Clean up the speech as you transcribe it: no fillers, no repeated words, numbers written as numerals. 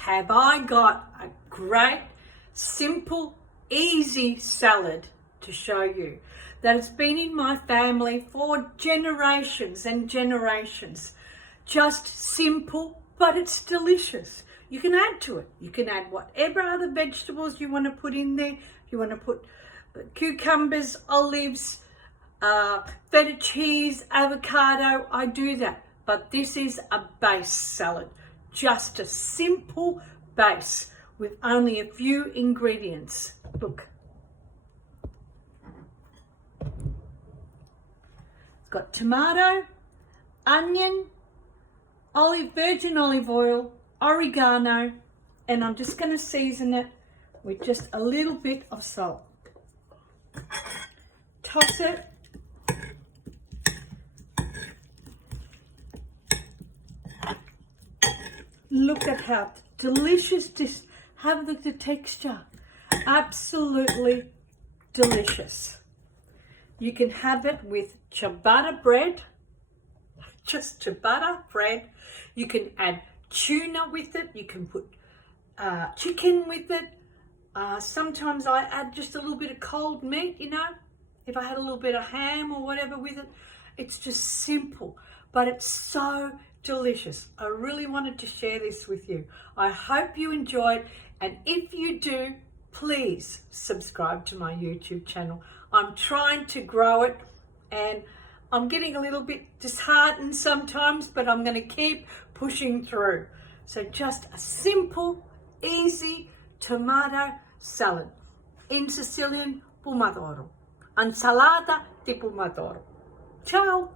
have I got a great, simple, easy salad to show you that has been in my family for generations and generations. Just simple, but it's delicious. You can add to it. You can add whatever other vegetables you want to put in there. You want to put cucumbers, olives, feta cheese, avocado. I do that. But this is a base salad. Just a simple base with only a few ingredients. Look. It's got tomato, onion, virgin olive oil, oregano, and I'm just going to season it with just a little bit of salt. Toss it. Look at how delicious this, have the texture. Absolutely delicious. You can have it with ciabatta bread, just ciabatta bread. You can add tuna with it. You can put chicken with it. Sometimes I add just a little bit of cold meat, you know, if I had a little bit of ham or whatever with it. It's just simple, but it's so delicious. I really wanted to share this with you. I hope you enjoyed, and if you do, please subscribe to my YouTube channel. I'm trying to grow it, and I'm getting a little bit disheartened sometimes, but I'm going to keep pushing through. So just a simple, easy tomato salad. In Sicilian, pomodoro. Insalata di pomodoro. Ciao!